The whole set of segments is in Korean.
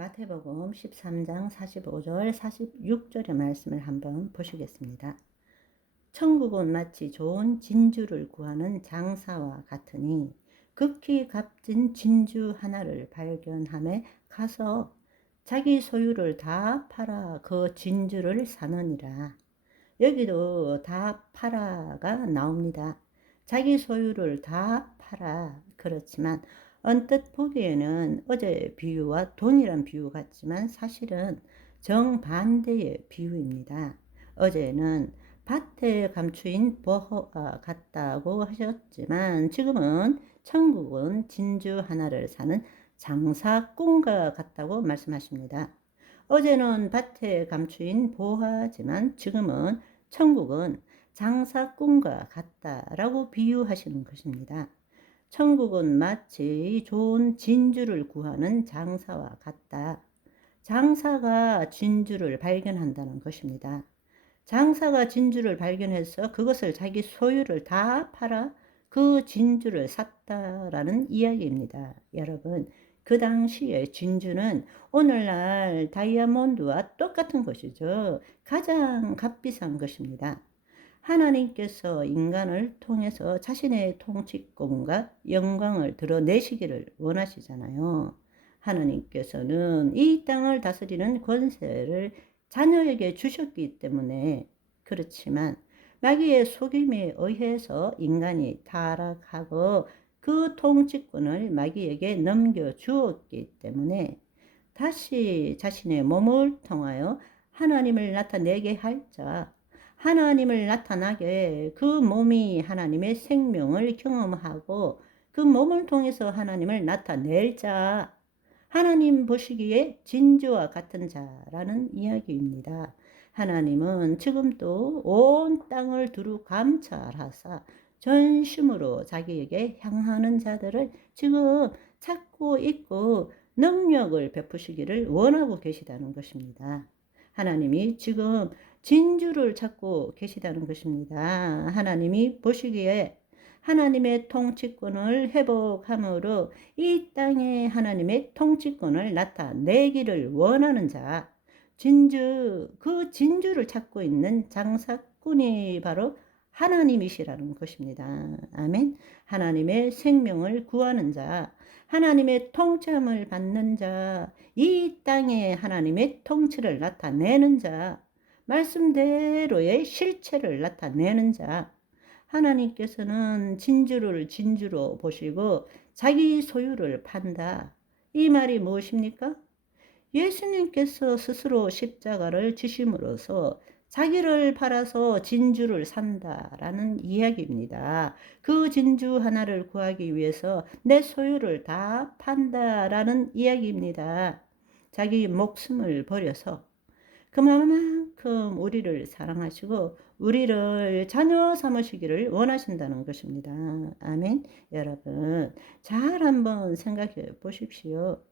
마태복음 13장 45절 46절의 말씀을 한번 보시겠습니다. 천국은 마치 좋은 진주를 구하는 장사와 같으니 극히 값진 진주 하나를 발견함에 가서 자기 소유를 다 팔아 그 진주를 사느니라. 여기도 다 팔아가 나옵니다. 자기 소유를 다 팔아. 그렇지만 언뜻 보기에는 어제 비유와 동일한 비유 같지만 사실은 정반대의 비유입니다. 어제는 밭에 감추인 보화가 같다고 하셨지만 지금은 천국은 진주 하나를 사는 장사꾼과 같다고 말씀하십니다. 어제는 밭에 감추인 보화지만 지금은 천국은 장사꾼과 같다라고 비유하시는 것입니다. 천국은 마치 좋은 진주를 구하는 장사와 같다. 장사가 진주를 발견한다는 것입니다. 장사가 진주를 발견해서 그것을 자기 소유를 다 팔아 그 진주를 샀다라는 이야기입니다. 여러분, 그 당시에 진주는 오늘날 다이아몬드와 똑같은 것이죠. 가장 값비싼 것입니다. 하나님께서 인간을 통해서 자신의 통치권과 영광을 드러내시기를 원하시잖아요. 하나님께서는 이 땅을 다스리는 권세를 자녀에게 주셨기 때문에 그렇지만 마귀의 속임에 의해서 인간이 타락하고 그 통치권을 마귀에게 넘겨주었기 때문에 다시 자신의 몸을 통하여 하나님을 나타내게 할 자, 하나님을 나타나게 그 몸이 하나님의 생명을 경험하고 그 몸을 통해서 하나님을 나타낼 자, 하나님 보시기에 진주와 같은 자라는 이야기입니다. 하나님은 지금도 온 땅을 두루 감찰하사 전심으로 자기에게 향하는 자들을 지금 찾고 있고 능력을 베푸시기를 원하고 계시다는 것입니다. 하나님이 지금 진주를 찾고 계시다는 것입니다. 하나님이 보시기에 하나님의 통치권을 회복함으로 이 땅에 하나님의 통치권을 나타내기를 원하는 자, 진주, 그 진주를 찾고 있는 장사꾼이 바로 하나님이시라는 것입니다. 아멘. 하나님의 생명을 구하는 자, 하나님의 통치함을 받는 자, 이 땅에 하나님의 통치를 나타내는 자, 말씀대로의 실체를 나타내는 자, 하나님께서는 진주를 진주로 보시고 자기 소유를 판다. 이 말이 무엇입니까? 예수님께서 스스로 십자가를 지심으로써 자기를 팔아서 진주를 산다라는 이야기입니다. 그 진주 하나를 구하기 위해서 내 소유를 다 판다라는 이야기입니다. 자기 목숨을 버려서 그만큼 우리를 사랑하시고 우리를 자녀 삼으시기를 원하신다는 것입니다. 아멘. 여러분, 잘 한번 생각해 보십시오.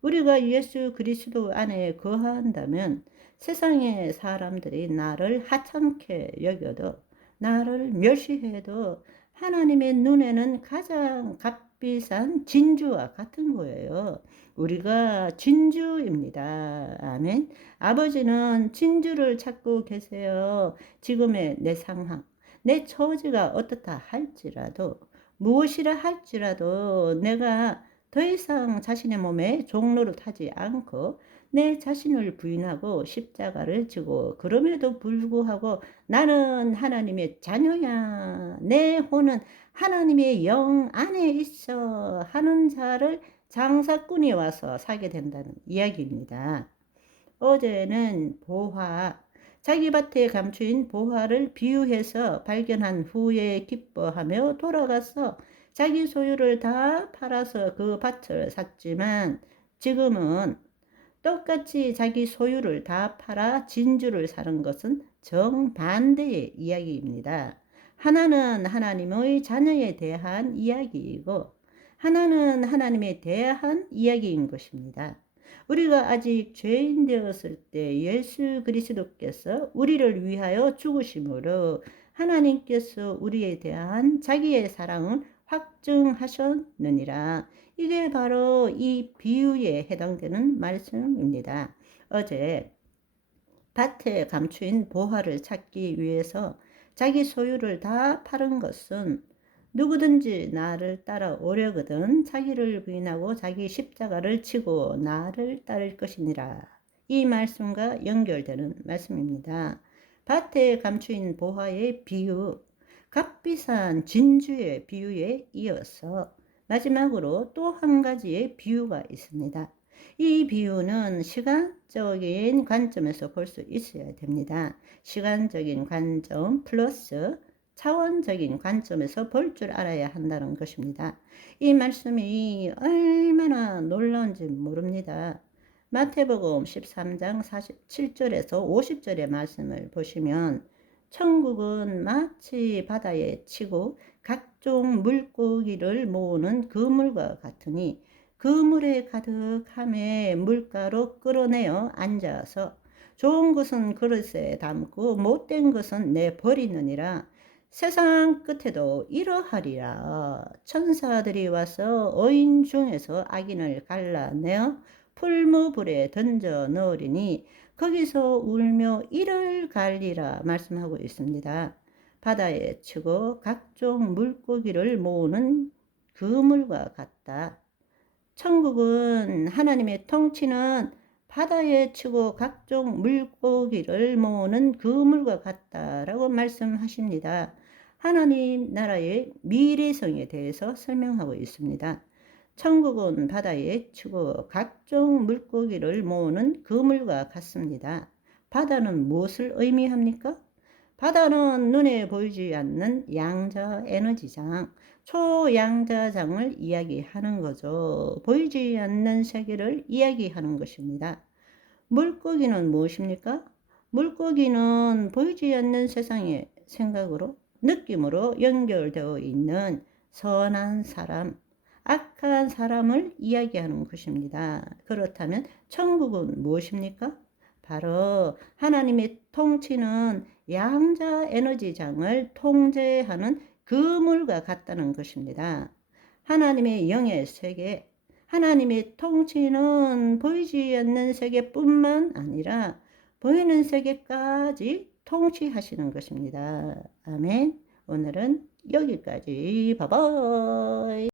우리가 예수 그리스도 안에 거한다면 세상의 사람들이 나를 하찮게 여겨도 나를 멸시해도 하나님의 눈에는 가장 값비싼 진주와 같은 거예요. 우리가 진주입니다. 아멘. 아버지는 진주를 찾고 계세요. 지금의 내 상황, 내 처지가 어떻다 할지라도 무엇이라 할지라도 내가 더 이상 자신의 몸에 종노릇하지 않고 내 자신을 부인하고 십자가를 지고 그럼에도 불구하고 나는 하나님의 자녀야. 내 혼은 하나님의 영 안에 있어 하는 자를 장사꾼이 와서 사게 된다는 이야기입니다. 어제는 보화, 자기 밭에 감추인 보화를 비유해서 발견한 후에 기뻐하며 돌아가서 자기 소유를 다 팔아서 그 밭을 샀지만 지금은 똑같이 자기 소유를 다 팔아 진주를 사는 것은 정반대의 이야기입니다. 하나는 하나님의 자녀에 대한 이야기이고 하나는 하나님에 대한 이야기인 것입니다. 우리가 아직 죄인 되었을 때 예수 그리스도께서 우리를 위하여 죽으심으로 하나님께서 우리에 대한 자기의 사랑은 확증하셨느니라. 이게 바로 이 비유에 해당되는 말씀입니다. 어제 밭에 감추인 보화를 찾기 위해서 자기 소유를 다 파는 것은 누구든지 나를 따라오려거든 자기를 부인하고 자기 십자가를 지고 나를 따를 것이니라. 이 말씀과 연결되는 말씀입니다. 밭에 감추인 보화의 비유, 값비싼 진주의 비유에 이어서 마지막으로 또 한 가지의 비유가 있습니다. 이 비유는 시간적인 관점에서 볼 수 있어야 됩니다. 시간적인 관점 플러스 차원적인 관점에서 볼 줄 알아야 한다는 것입니다. 이 말씀이 얼마나 놀라운지 모릅니다. 마태복음 13장 47절에서 50절의 말씀을 보시면 천국은 마치 바다에 치고 각종 물고기를 모으는 그물과 같으니 그물에 가득함에 물가로 끌어내어 앉아서 좋은 것은 그릇에 담고 못된 것은 내버리느니라. 세상 끝에도 이러하리라. 천사들이 와서 어인 중에서 악인을 갈라내어 풀무불에 던져 넣으리니 거기서 울며 이를 갈리라 말씀하고 있습니다. 바다에 치고 각종 물고기를 모으는 그물과 같다. 천국은 하나님의 통치는 바다에 치고 각종 물고기를 모으는 그물과 같다라고 말씀하십니다. 하나님 나라의 미래성에 대해서 설명하고 있습니다. 천국은 바다에 치고 각종 물고기를 모으는 그물과 같습니다. 바다는 무엇을 의미합니까? 바다는 눈에 보이지 않는 양자 에너지장, 초양자장을 이야기하는 거죠. 보이지 않는 세계를 이야기하는 것입니다. 물고기는 무엇입니까? 물고기는 보이지 않는 세상의 생각으로, 느낌으로 연결되어 있는 선한 사람, 악한 사람을 이야기하는 것입니다. 그렇다면 천국은 무엇입니까? 바로 하나님의 통치는 양자 에너지장을 통제하는 그물과 같다는 것입니다. 하나님의 영의 세계, 하나님의 통치는 보이지 않는 세계뿐만 아니라 보이는 세계까지 통치하시는 것입니다. 아멘. 오늘은 여기까지. 바이바이.